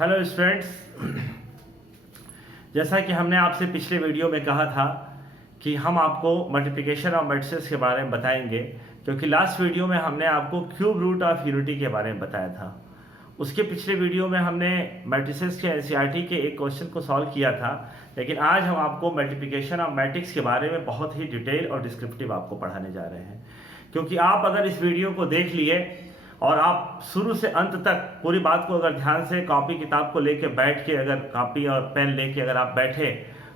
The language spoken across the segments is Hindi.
हेलो स्टूडेंट्स, जैसा कि हमने आपसे पिछले वीडियो में कहा था कि हम आपको मल्टीप्लिकेशन ऑफ मैट्रिसेस के बारे में बताएंगे, क्योंकि लास्ट वीडियो में हमने आपको क्यूब रूट ऑफ यूनिटी के बारे में बताया था। उसके पिछले वीडियो में हमने मैट्रिसेस के एनसीईआरटी के एक क्वेश्चन को सॉल्व किया था, लेकिन आज हम आपको मल्टीप्लिकेशन ऑफ मैट्रिक्स के बारे में बहुत ही डिटेल और डिस्क्रिप्टिव आपको पढ़ाने जा रहे हैं। क्योंकि आप अगर इस वीडियो को देख लिए और आप शुरू से अंत तक पूरी बात को अगर ध्यान से कॉपी किताब को लेके बैठ के, अगर कॉपी और पेन लेके अगर आप बैठे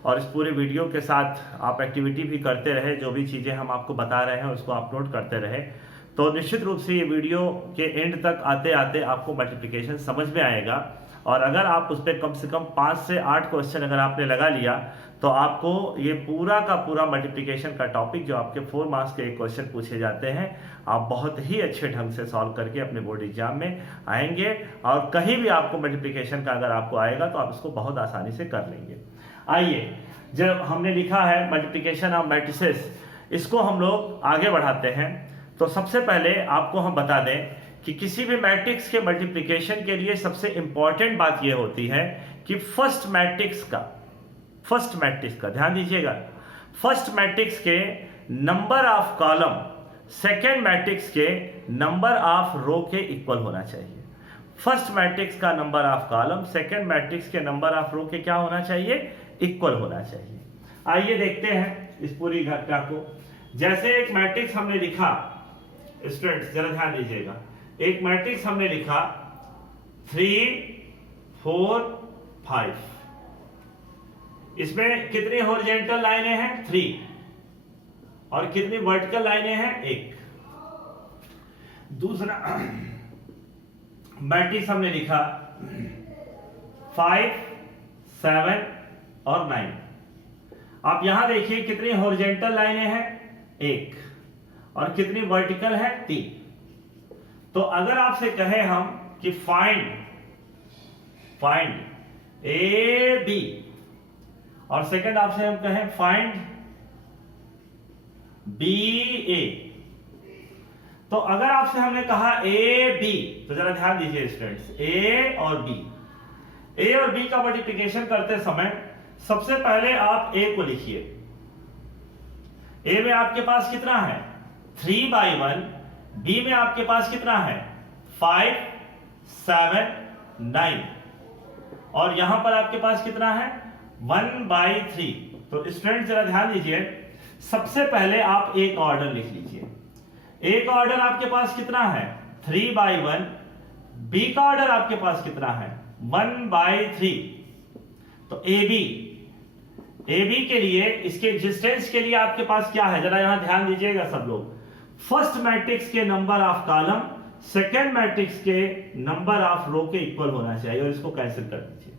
और इस पूरे वीडियो के साथ आप एक्टिविटी भी करते रहे, जो भी चीज़ें हम आपको बता रहे हैं उसको आप नोट करते रहे, तो निश्चित रूप से ये वीडियो के एंड तक आते आते आपको मल्टीप्लिकेशन समझ में आएगा। और अगर आप उस पर कम से कम 5 से 8 क्वेश्चन अगर आपने लगा लिया तो आपको ये पूरा का पूरा मल्टीप्लिकेशन का टॉपिक, जो आपके 4 मार्क्स के एक क्वेश्चन पूछे जाते हैं, आप बहुत ही अच्छे ढंग से सॉल्व करके अपने बोर्ड एग्जाम में आएंगे। और कहीं भी आपको मल्टीप्लिकेशन का अगर आपको आएगा तो आप इसको बहुत आसानी से कर लेंगे। आइए, जब हमने लिखा है मल्टीप्लिकेशन ऑफ मैट्रिसेस, इसको हम लोग आगे बढ़ाते हैं। तो सबसे पहले आपको हम बता दें कि किसी भी मैट्रिक्स के मल्टीप्लिकेशन के लिए सबसे इंपॉर्टेंट बात यह होती है कि फर्स्ट मैट्रिक्स का ध्यान दीजिएगा, फर्स्ट मैट्रिक्स के number of column second matrix के नंबर ऑफ रो के इक्वल होना चाहिए। फर्स्ट मैट्रिक्स का number of column second matrix के नंबर ऑफ रो के क्या होना चाहिए? इक्वल होना चाहिए। आइए देखते हैं इस पूरी घटना को। जैसे एक मैट्रिक्स हमने लिखा, स्टूडेंट्स जरा ध्यान दीजिएगा, एक मैट्रिक्स हमने लिखा 3 4 5। इसमें कितनी हॉरिजॉन्टल लाइनें हैं? 3। और कितनी वर्टिकल लाइनें हैं? 1। दूसरा मैट्रिक्स हमने लिखा 5 7 और 9। आप यहां देखिए कितनी हॉरिजॉन्टल लाइनें हैं? 1। और कितनी वर्टिकल है? 3। तो अगर आपसे कहे हम कि फाइंड ए बी, और सेकंड आपसे हम कहें फाइंड बी ए, तो अगर आपसे हमने कहा ए बी, तो जरा ध्यान दीजिए स्टूडेंट्स, ए और बी का मल्टीप्लिकेशन करते समय सबसे पहले आप ए को लिखिए। ए में आपके पास कितना है? 3/1। बी में आपके पास कितना है? 5 7 9। और यहां पर आपके पास कितना है? 1/3। तो स्टूडेंट जरा ध्यान दीजिए, सबसे पहले आप एक ऑर्डर लिख लीजिए। एक ऑर्डर आपके पास कितना है? 3/1। बी का ऑर्डर आपके पास कितना है? 1/3। तो ए बी के लिए, इसके एग्जिस्टेंस के लिए आपके पास क्या है? जरा यहां ध्यान दीजिएगा सब लोग। फर्स्ट मैट्रिक्स के number of column second matrix के नंबर ऑफ रो के इक्वल होना चाहिए, और इसको कैंसिल कर दीजिए।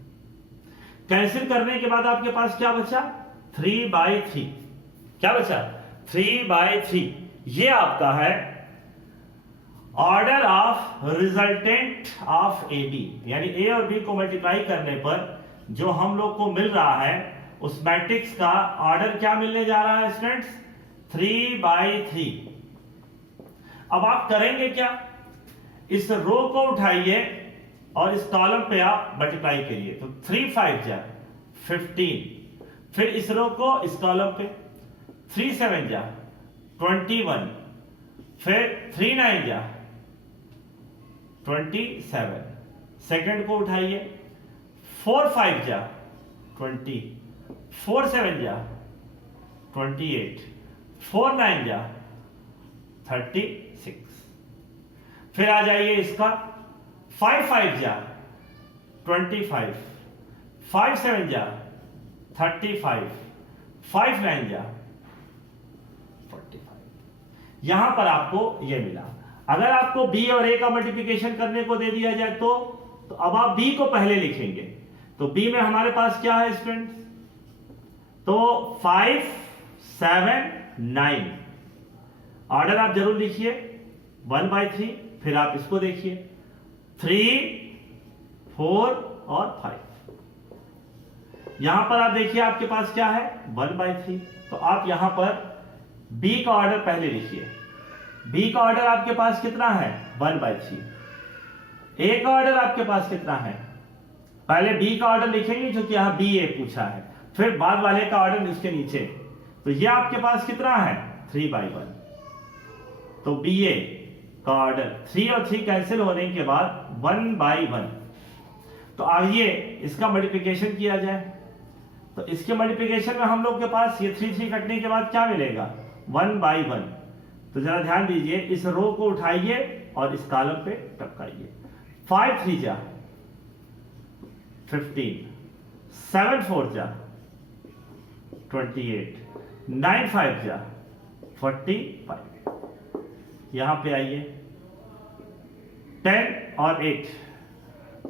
कैंसिल करने के बाद आपके पास क्या बचा? 3/3। क्या बचा? 3/3। ये आपका है order of resultant of A B, यानी ए और बी को मल्टीप्लाई करने पर जो हम लोग को मिल रहा है उस मैट्रिक्स का ऑर्डर क्या मिलने जा रहा है स्टूडेंट्स? 3/3। अब आप करेंगे क्या? इस रो को उठाइए और इस कॉलम पे आप मल्टीप्लाई करिए। तो 3 5 जा 15। फिर इस रो को इस कॉलम पे 3 7 जा 21। फिर 3 9 जा 27। सेकंड को उठाइए, 4 5 जा 20, 4 7 जा 28, 4 9 जा 36। फिर आ जाइए इसका 5 5 जा 25, 5 7 जा 35, 5 9 जा 45। यहां पर आपको यह मिला। अगर आपको बी और ए का मल्टीप्लिकेशन करने को दे दिया जाए तो अब आप बी को पहले लिखेंगे। तो बी में हमारे पास क्या है स्टूडेंट्स? तो 5 7 9। ऑर्डर आप जरूर लिखिए 1/3। फिर आप इसको देखिए 3 4 और 5। यहां पर आप देखिए आपके पास क्या है? 1/3। तो आप यहां पर बी का ऑर्डर पहले लिखिए। बी का ऑर्डर आपके पास कितना है? 1/3। ए का ऑर्डर आपके पास कितना है? पहले बी का ऑर्डर लिखेंगे जो कि यहाँ बी ए पूछा है, फिर बाद वाले का ऑर्डर इसके नीचे। तो ये आपके पास कितना है 3/1। तो बी ए का ऑर्डर 3 और 3 कैंसिल होने के बाद 1/1। तो आइए इसका मल्टीप्लिकेशन किया जाए। तो इसके मल्टीप्लिकेशन में हम लोग के पास ये 3 कटने के बाद क्या मिलेगा 1/1। तो जरा ध्यान दीजिए, इस रो को उठाइए और इस कॉलम पे टपकाइए। 5 3 जा 15, 7 4 जा 28, 9 5 जा 45। यहां पे आइए 10 और 8,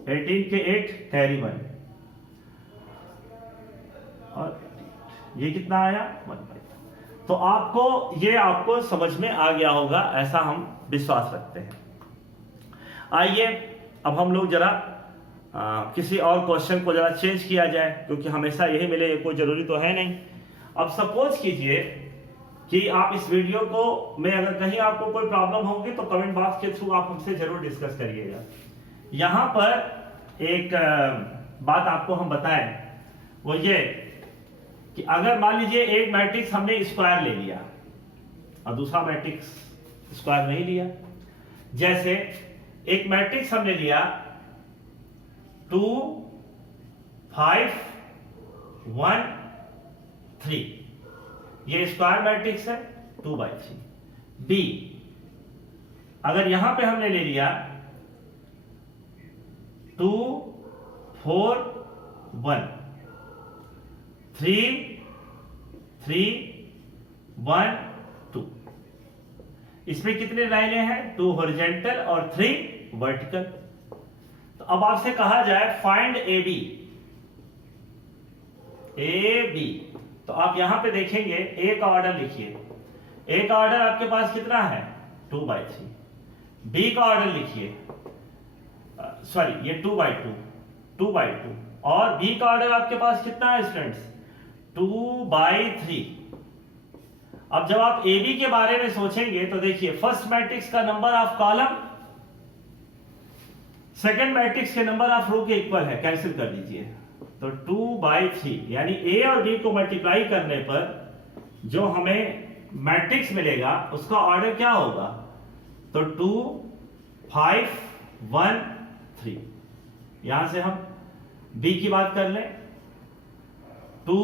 18 के 8 कैरी 1 और ये कितना आया 1/1। तो आपको समझ में आ गया होगा, ऐसा हम विश्वास रखते हैं। आइए अब हम लोग जरा किसी और क्वेश्चन को जरा चेंज किया जाए, क्योंकि हमेशा यही मिले ये कोई जरूरी तो है नहीं। अब सपोज कीजिए कि आप इस वीडियो को में अगर कहीं आपको कोई प्रॉब्लम होगी तो कमेंट बॉक्स के थ्रू आप हमसे जरूर डिस्कस करिएगा। यहां पर एक बात आपको हम बताएं, वो ये कि अगर मान लीजिए एक मैट्रिक्स हमने स्क्वायर ले लिया और दूसरा मैट्रिक्स स्क्वायर नहीं लिया। जैसे एक मैट्रिक्स हमने लिया 2 5 1 3, ये स्क्वायर मैट्रिक्स है 2/3। बी अगर यहां पे हमने ले लिया 2 4 1 3 3 1 2, इसमें कितने लाइनें हैं 2 हॉरिजॉन्टल और 3 वर्टिकल। तो अब आपसे कहा जाए फाइंड ए बी। तो आप यहां पे देखेंगे ए का ऑर्डर लिखिए। ए का ऑर्डर आपके पास कितना है 2/3। बी का ऑर्डर लिखिए, सॉरी ये 2/2 और बी का ऑर्डर आपके पास कितना है स्टूडेंट्स 2/3। अब जब आप ए बी के बारे में सोचेंगे तो देखिए फर्स्ट मैट्रिक्स का number of column second matrix के नंबर ऑफ रो के इक्वल है, कैंसिल कर दीजिए। तो 2/3 यानी ए और बी को मल्टीप्लाई करने पर जो हमें मैट्रिक्स मिलेगा उसका ऑर्डर क्या होगा, तो 2 5 1 3। यहां से हम बी की बात कर लें 2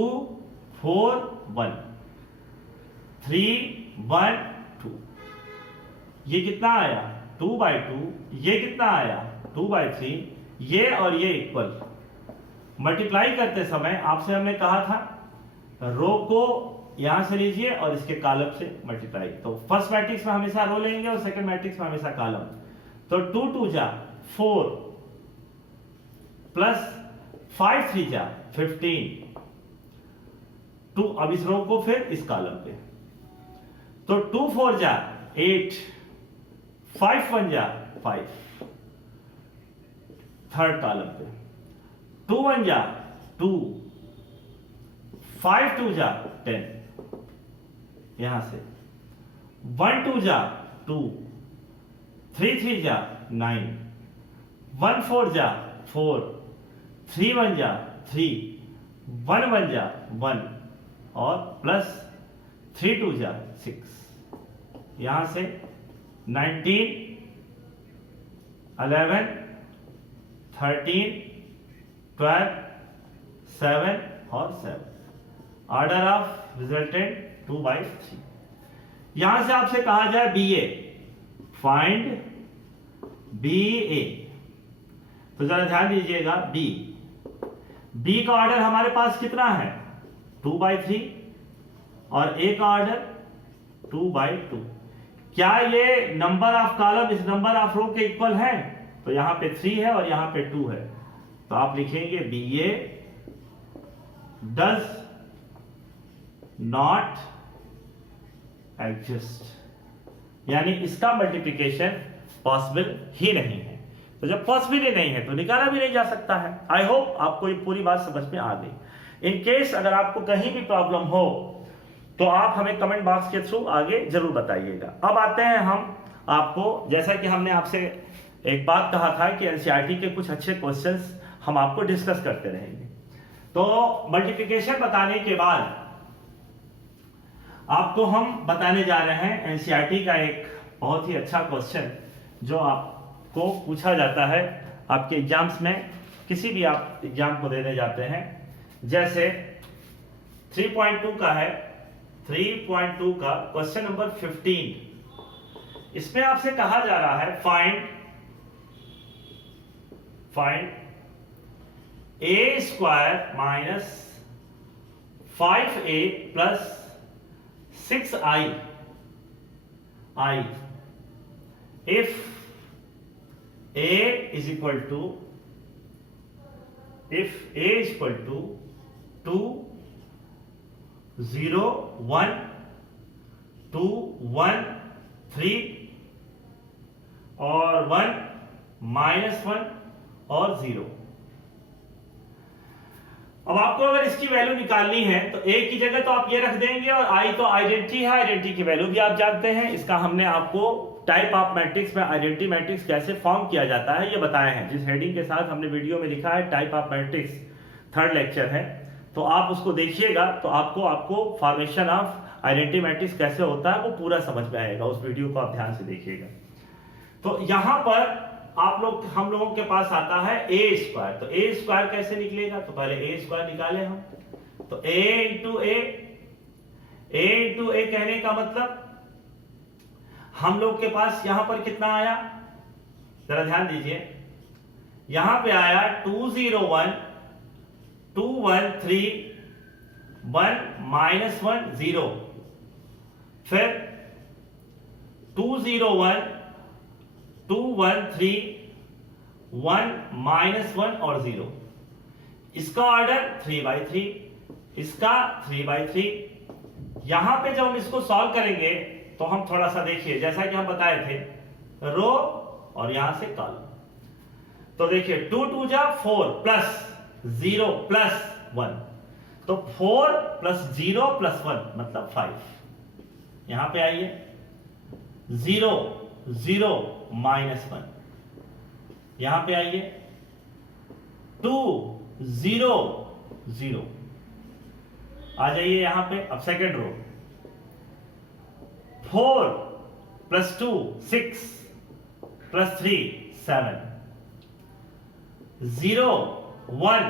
4 1 3 1 2, ये कितना आया 2/2, ये कितना आया 2/3, ये और ये इक्वल। मल्टीप्लाई करते समय आपसे हमने कहा था रो को यहां से लीजिए और इसके कॉलम से मल्टीप्लाई। तो फर्स्ट मैट्रिक्स में हमेशा रो लेंगे और सेकंड मैट्रिक्स में हमेशा कॉलम। तो 2 2 जा 4 प्लस 5 3 जा 15 2, अब इस रो को फिर इस कॉलम पे। तो 2 4 जा 8 5 1 जा 5 थर्ड कॉलम पे। 2 1 जा 2 5 2 जा 10, यहां से 1 2 जा 2 3 3 जा 9 1 4 जा 4 3 1 जा 3 1 1 जा 1 और प्लस 3 2 जा 6। यहां से 19 11 13 12 7 और 7, ऑर्डर ऑफ रिजल्टेंट 2/3। यहां से आपसे कहा जाए बी ए, फाइंड बी ए। तो जरा ध्यान दीजिएगा बी का ऑर्डर हमारे पास कितना है 2/3 और ए का ऑर्डर 2/2। क्या ये नंबर ऑफ कॉलम इस नंबर ऑफ रो के इक्वल है, तो यहां पे 3 है और यहां पे 2 है। तो आप लिखेंगे B A does not exist, यानी इसका मल्टीप्लिकेशन पॉसिबल ही नहीं है। तो जब पॉसिबल ही नहीं है तो निकाला भी नहीं जा सकता है। आई होप आपको ये पूरी बात समझ में आ गई। इन केस अगर आपको कहीं भी प्रॉब्लम हो तो आप हमें कमेंट बॉक्स के थ्रू आगे जरूर बताइएगा। अब आते हैं हम आपको, जैसा कि हमने आपसे एक बात कहा था कि एनसीईआरटी के कुछ अच्छे क्वेश्चंस हम आपको डिस्कस करते रहेंगे। तो मल्टीप्लिकेशन बताने के बाद आपको हम बताने जा रहे हैं एनसीईआरटी का एक बहुत ही अच्छा क्वेश्चन जो आपको पूछा जाता है आपके एग्जाम्स में, किसी भी आप एग्जाम को देने जाते हैं। जैसे 3.2 का है, 3.2 का क्वेश्चन नंबर 15। इसमें आपसे कहा जा रहा है find a square minus 5a plus 6i if a is equal to 2 0 1 2 1 3 और 1 -1 और 0। अब आपको अगर इसकी वैल्यू निकालनी है तो a की जगह तो आप ये रख देंगे, और i तो आइडेंटिटी है, आइडेंटिटी की वैल्यू भी आप जानते हैं। इसका हमने आपको टाइप ऑफ मैट्रिक्स में आइडेंटिटी मैट्रिक्स कैसे फॉर्म किया जाता है ये बताए हैं, जिस हेडिंग के साथ हमने वीडियो में लिखा है type of matrix, 3rd lecture है। तो आप उसको देखिएगा तो आपको फॉर्मेशन ऑफ आइडेंटिटी मैट्रिक्स कैसे होता है वो पूरा समझ में आएगा। उस वीडियो को आप ध्यान से देखिएगा। तो यहां पर हम लोगों के पास आता है a स्क्वायर। तो a स्क्वायर कैसे निकलेगा, तो पहले a स्क्वायर निकाले हम। तो a इंटू a कहने का मतलब हम लोग के पास यहां पर कितना आया, जरा ध्यान दीजिए। यहां पे आया 2 0 1 2 1 3 1 -1 0, फिर 2 0 1 2 1 3 1 -1 और 0। इसका ऑर्डर 3/3, इसका 3/3। यहां पे जब हम इसको सॉल्व करेंगे तो हम थोड़ा सा देखिए, जैसा कि हम बताए थे, रो और यहां से कॉलम। तो देखिए 2 2 जा 4 प्लस 0 प्लस 1, तो 4 प्लस 0 प्लस 1 मतलब 5। यहां पे आइए 0 0 -1, यहां पे आइए 2 0 0, आ जाइए यहां पे। अब सेकेंड रो 4 प्लस 2 6 प्लस 3 7, 0 1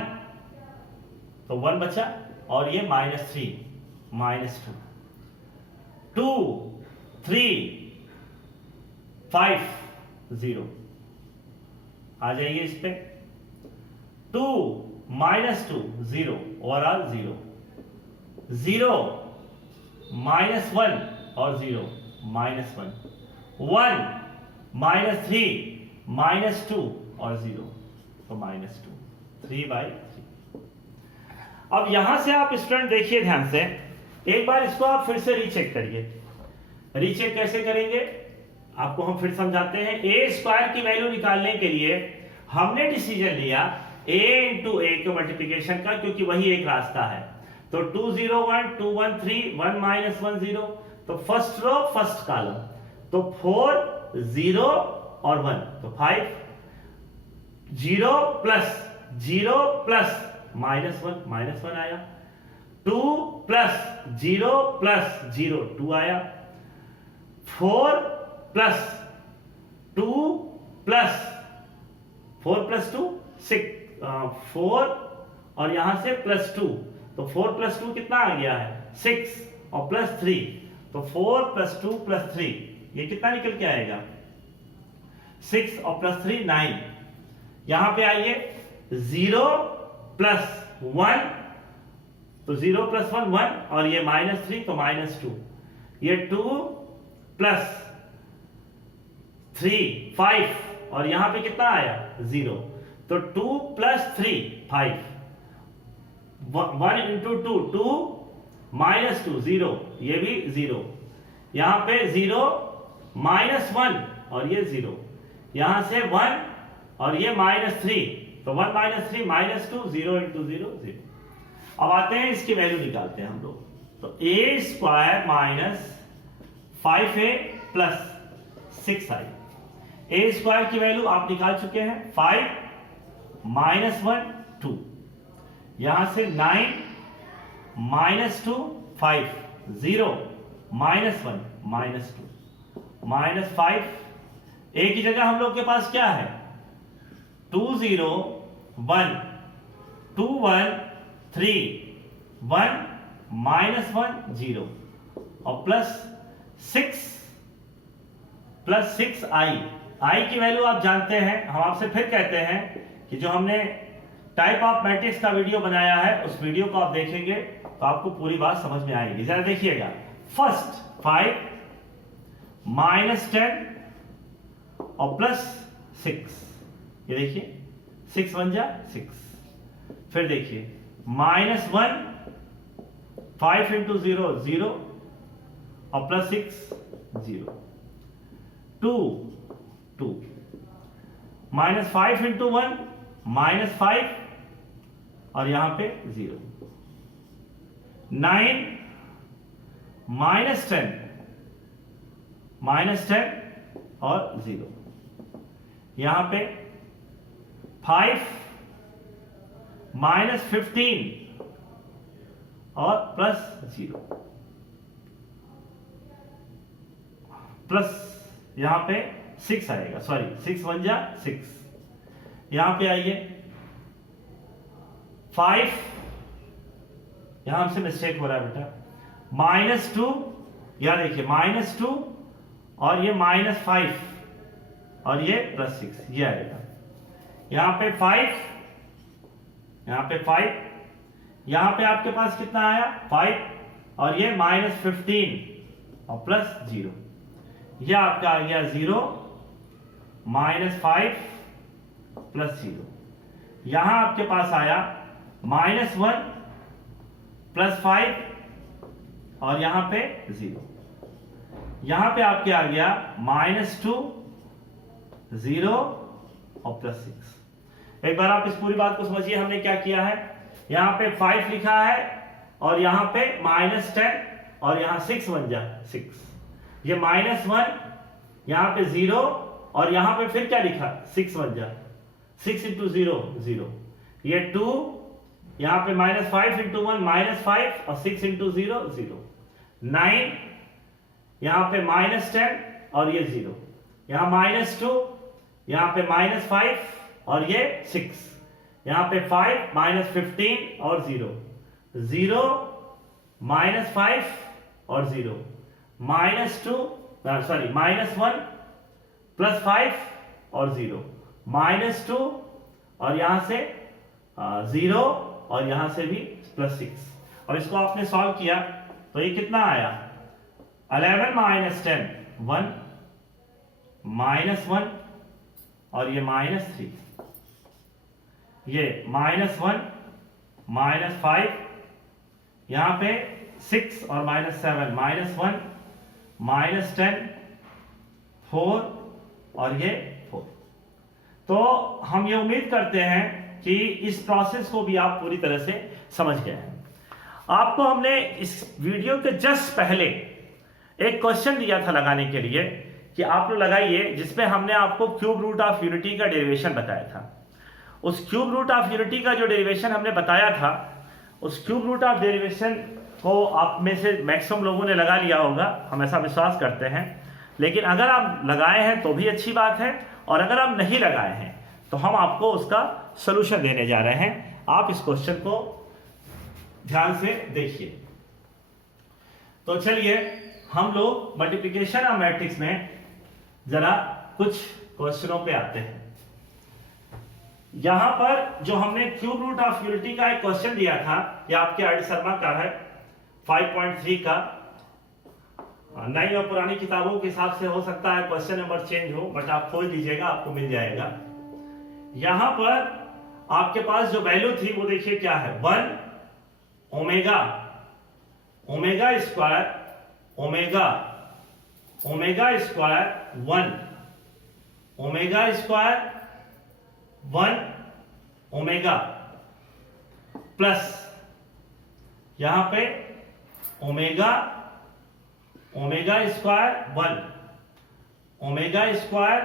तो 1 बचा, और ये -3 -2 2 3 5 0, आ जाइए इस पे 2 -2 0, ओवरऑल 0 0 -1 और 0 -1 1 -3 -2 और 0 तो -2 3/3। अब यहां से आप स्टूडेंट देखिए ध्यान से, एक बार इसको आप फिर से रीचेक करिए। रीचेक कैसे करेंगे आपको हम फिर समझाते हैं। a स्क्वायर की वैल्यू निकालने के लिए हमने डिसीजन लिया a इंटू a के मल्टीप्लिकेशन का, क्योंकि वही एक रास्ता है। तो 2 0 1 2 1 3 1 -1 0, तो फर्स्ट रो फर्स्ट कॉलम, तो 4 0 और 1 तो 5, 0 प्लस 0 प्लस -1 आया, 2 प्लस 0 प्लस 0 2 आया, 4 प्लस 2 प्लस 4 प्लस 2 6 4 और यहां से प्लस 2, तो 4 प्लस 2 कितना आ गया है 6 और प्लस 3, तो 4 प्लस 2 प्लस 3 ये कितना निकल के आएगा 6 और प्लस 3 9। यहां पे आइए 0 प्लस 1, तो 0 प्लस 1 1 और ये -3 तो -2, ये 2 प्लस 3 5 और यहां पे कितना आया 0, तो 2 प्लस 3 5, 1 इंटू 2 2 -2 0, ये भी 0, यहां पे 0 -1 और ये 0, यहां से 1 और ये -3, तो 1 -3 -2 0 इंटू 0 0। अब आते हैं इसकी वैल्यू निकालते हैं हम लोग। तो a square minus 5a plus 6i, a square की वैल्यू आप निकाल चुके हैं 5 -1 2, यहां से 9 -2 5 0 -1 -2 -5, एक ही जगह हम लोग के पास क्या है 2 0 1 2 1 3 1 -1 0 और +6 आई की वैल्यू आप जानते हैं। हम आपसे फिर कहते हैं कि जो हमने टाइप ऑफ मैट्रिक्स का वीडियो बनाया है उस वीडियो को आप देखेंगे तो आपको पूरी बात समझ में आएगी। जरा देखिएगा, फर्स्ट 5 -10 और +6, ये देखिए 6 1 जा 6, फिर देखिए -1 5 × 0 0 और +6 0 2 2 -5 × 1 -5 और यहां पे 0 9 -10 और 0, यहां पे 5 -15 और +0 प्लस यहां पे 6 आएगा, सॉरी 6 1 जा 6, यहां पे आइए 5, यहां हमसे मिस्टेक हो रहा है बेटा, -2, यहां देखिए -2 और ये -5 और ये +6, ये आएगा, यहां पे 5, यहां पे 5, यहां पे आपके पास कितना आया 5 और ये -15 और +0, यह आपका आ गया 0 -5 +0, यहां आपके पास आया -1 +5 और यहां पे 0, यहां पे आपके आ गया -2 0 और +6। एक बार आप इस पूरी बात को समझिए, हमने क्या किया है, यहां पे 5 लिखा है और यहां पे -10 और यहां 6 1 जा 6, ये -1, यहां पे 0 और यहां पे फिर क्या लिखा 6 1 जा 6 × 0 0, ये 2, यहां पे -5 × 1 -5 और 6 × 0 0, 9, यहां पे -10 और ये 0, यहां -2, यहां पे -5 और ये 6, यहां पे 5 -15 और 0 0 -5 और 0 -2 सॉरी -1 +5 और 0 -2 और यहां से 0 और यहां से भी +6, और इसको आपने सॉल्व किया तो ये कितना आया 11 -10 1 -1 और ये -3, ये -1 -5, यहां पे 6 और -7 -1 -10 4 और ये 4। तो हम ये उम्मीद करते हैं कि इस प्रोसेस को भी आप पूरी तरह से समझ गए हैं। आपको हमने इस वीडियो के जस्ट पहले एक क्वेश्चन दिया था लगाने के लिए कि आप लोग लगाइए, जिसमें हमने आपको क्यूब रूट ऑफ यूनिटी का डेरिवेशन बताया था। उस क्यूब रूट ऑफ यूनिटी का जो डेरिवेशन हमने बताया था, उस क्यूब रूट ऑफ डेरिवेशन को आप में से मैक्सिमम लोगों ने लगा लिया होगा, हम ऐसा विश्वास करते हैं। लेकिन अगर आप लगाए हैं तो भी अच्छी बात है, और अगर आप नहीं लगाए हैं तो हम आपको उसका सलूशन देने जा रहे हैं। आप इस क्वेश्चन को ध्यान से देखिए। तो चलिए हम लोग मल्टीप्लिकेशन ऑफ मैट्रिक्स में जरा कुछ क्वेश्चनों पे आते हैं। यहां पर जो हमने क्यूब रूट ऑफ यूनिटी का एक क्वेश्चन दिया था, यह आपके आर डी शर्मा का है 5.3 का। नई और पुरानी किताबों के हिसाब से हो सकता है क्वेश्चन नंबर चेंज हो, बट आप खोज लीजिएगा, आपको मिल जाएगा। यहां पर आपके पास जो वैल्यू थी वो देखिए क्या है, 1 omega omega square omega omega square 1 omega square 1 omega plus यहां पे omega omega square 1 omega square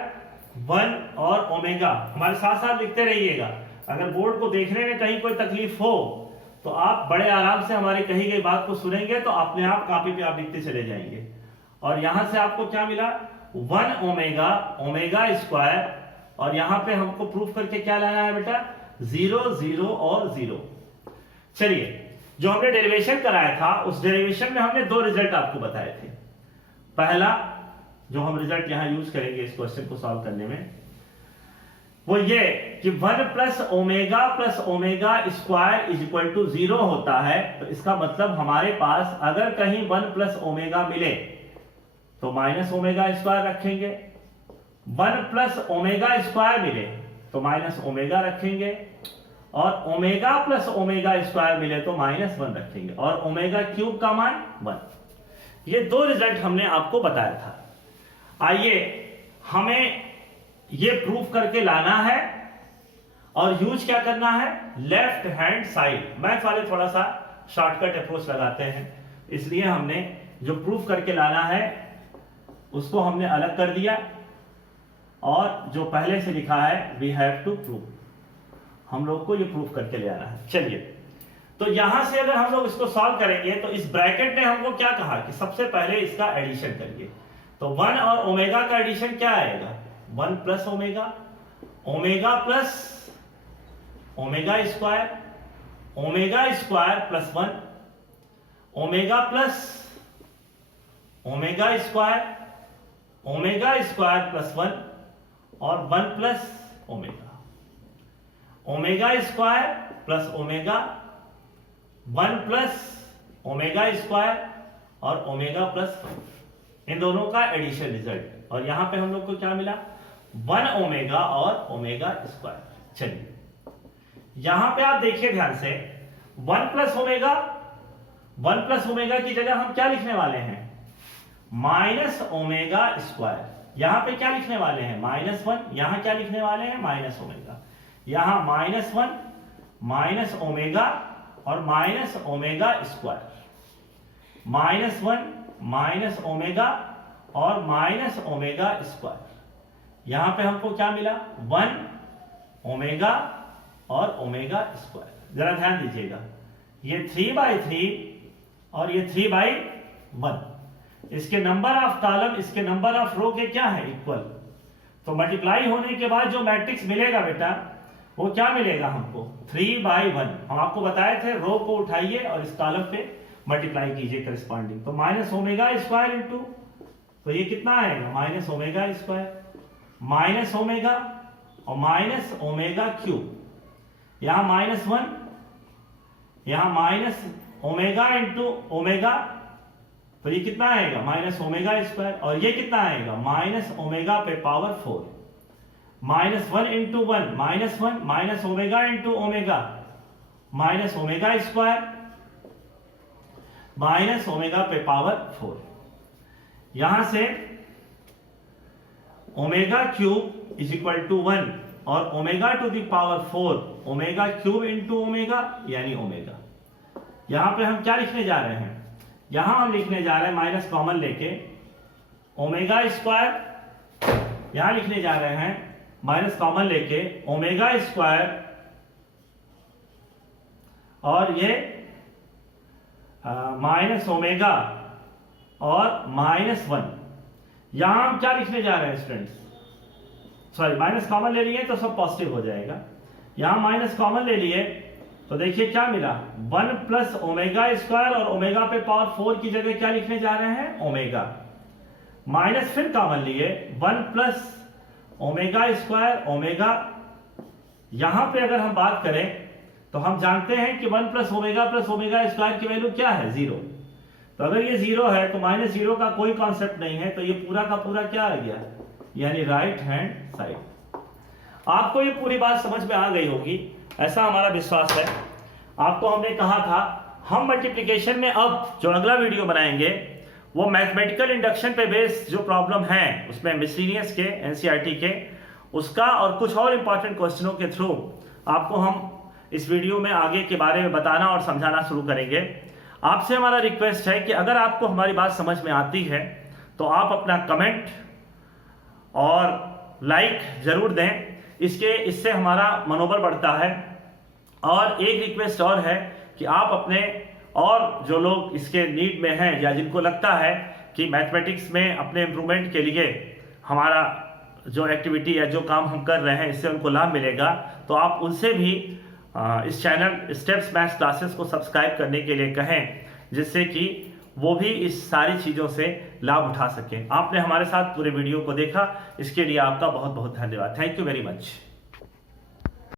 1 और ओमेगा, हमारे साथ साथ लिखते रहिएगा, अगर बोर्ड को देखने में कहीं कोई तकलीफ हो तो आप बड़े आराम से हमारी कही गई बात को सुनेंगे तो अपने आप कॉपी पे आप लिखते चले जाएंगे। और यहां से आपको क्या मिला 1 ओमेगा ओमेगा स्क्वायर, और यहां पे हमको प्रूफ करके क्या लाना है बेटा 0 0 और 0। चलिए जो हमने डेरिवेशन कराया था उस डेरिवेशन में हमने दो रिजल्ट आपको बताए थे। पहला जो हम रिजल्ट यहां यूज करेंगे इस क्वेश्चन को सॉल्व करने में वो ये कि 1 plus omega square is equal to 0 होता है। तो इसका मतलब हमारे पास अगर कहीं 1 प्लस ओमेगा मिले तो माइनस ओमेगा स्क्वायर रखेंगे, 1 प्लस ओमेगा स्क्वायर मिले तो माइनस ओमेगा रखेंगे, और ओमेगा प्लस ओमेगा स्क्वायर मिले तो -1 रखेंगे, और ओमेगा क्यूब का मान 1। ये दो रिजल्ट हमने आपको बताया था। आइए हमें ये प्रूफ करके लाना है और यूज क्या करना है लेफ्ट हैंड साइड। मैथ वाले थोड़ा सा शॉर्टकट अप्रोच लगाते हैं, इसलिए हमने जो प्रूफ करके लाना है उसको हमने अलग कर दिया और जो पहले से लिखा है वी हैव टू प्रूव, हम लोग को ये प्रूफ करके ले आना है। चलिए तो यहां से अगर हम लोग इसको सॉल्व करेंगे तो इस ब्रैकेट ने हमको क्या कहा कि सबसे पहले इसका एडिशन करिए। तो 1 और ओमेगा का एडिशन क्या आएगा 1 plus omega, omega plus omega square plus 1, omega plus omega square plus 1, और 1 plus omega square plus omega, 1 plus omega square और ओमेगा प्लस 1, इन दोनों का एडिशन रिजल्ट। और यहां पे हम लोग को क्या मिला 1 ओमेगा और ओमेगा स्क्वायर। चलिए यहां पे आप देखिए ध्यान से 1 प्लस ओमेगा की जगह हम क्या लिखने वाले हैं माइनस ओमेगा स्क्वायर। यहां पे क्या लिखने वाले हैं -1, यहां क्या लिखने वाले हैं माइनस ओमेगा, यहां -1 माइनस ओमेगा और minus omega square, -1 minus omega और माइनस ओमेगा स्क्वायर। यहां पे हमको क्या मिला 1 ओमेगा और ओमेगा स्क्वायर। जरा ध्यान दीजिएगा ये 3/3 और ये 3/1, इसके नंबर ऑफ कॉलम इसके नंबर ऑफ रो के क्या है इक्वल। तो मल्टीप्लाई होने के बाद जो मैट्रिक्स मिलेगा बेटा वो क्या मिलेगा हमको 3/1। हम आपको बताए थे रो को उठाइए और इस कॉलम पे मल्टीप्लाई कीजिए करस्पॉन्डिंग। तो माइनस ओमेगा स्क्वायर इंटू, तो ये कितना आएगा minus omega square, minus omega और माइनस ओमेगा क्यूब, यहां -1, यहां माइनस ओमेगा इंटू ओमेगा, तो ये कितना आएगा माइनस ओमेगा स्क्वायर, और ये कितना आएगा माइनस ओमेगा पे power 4, -1 into 1 -1 minus omega into omega, minus omega square minus omega पे पावर 4। यहां से omega cube is equal to 1 और omega to the power 4 omega cube into omega यानी ओमेगा। यहां पे हम क्या लिखने जा रहे हैं, यहां हम लिखने जा रहे हैं माइनस कॉमन लेके ओमेगा स्क्वायर, यहां लिखने जा रहे हैं माइनस कॉमन लेके ओमेगा स्क्वायर और ये माइनस ओमेगा और -1। यहां हम क्या लिखने जा रहे हैं स्टूडेंट्स, सॉरी माइनस कॉमन ले लिए तो सब पॉजिटिव हो जाएगा। यहां माइनस कॉमन ले लिए तो देखिए क्या मिला 1 प्लस ओमेगा स्क्वायर और ओमेगा पे पावर 4 की जगह क्या लिखने जा रहे हैं ओमेगा, माइनस फिर कॉमन लिए 1 प्लस ओमेगा स्क्वायर ओमेगा। यहां पे अगर हम बात करें तो हम जानते हैं कि 1 प्लस ओमेगा स्क्वायर की वैल्यू क्या है 0। तो अगर ये 0 है तो -0 का कोई कॉन्सेप्ट नहीं है, तो ये पूरा का पूरा क्या आ गया यानी राइट हैंड साइड। आपको ये पूरी बात समझ में आ गई होगी ऐसा हमारा विश्वास है। आपको हमने कहा था हम मल्टीप्लिकेशन में अब जो अगला वीडियो बनाएंगे वो मैथमेटिकल इंडक्शन पे बेस्ड जो प्रॉब्लम है उसमें मिसलेनियस के एनसीईआरटी के उसका और कुछ और इंपॉर्टेंट क्वेश्चनों के थ्रू आपको हम इस वीडियो में आगे के बारे में बताना और समझाना शुरू करेंगे। आपसे हमारा रिक्वेस्ट है कि अगर आपको हमारी बात समझ में आती है तो आप अपना कमेंट और लाइक जरूर दें, इससे हमारा मनोबल बढ़ता है। और एक रिक्वेस्ट और है कि आप अपने और जो लोग इसके नीड में हैं या जिनको लगता है कि मैथमेटिक्स में अपने इम्प्रूवमेंट के लिए हमारा जो एक्टिविटी या जो काम हम कर रहे हैं इससे उनको लाभ मिलेगा, तो आप उनसे भी इस चैनल स्टेप्स मैथ्स क्लासेस को सब्सक्राइब करने के लिए कहें, जिससे कि वो भी इस सारी चीज़ों से लाभ उठा सकें। आपने हमारे साथ पूरे वीडियो को देखा, इसके लिए आपका बहुत बहुत धन्यवाद। Thank you very much.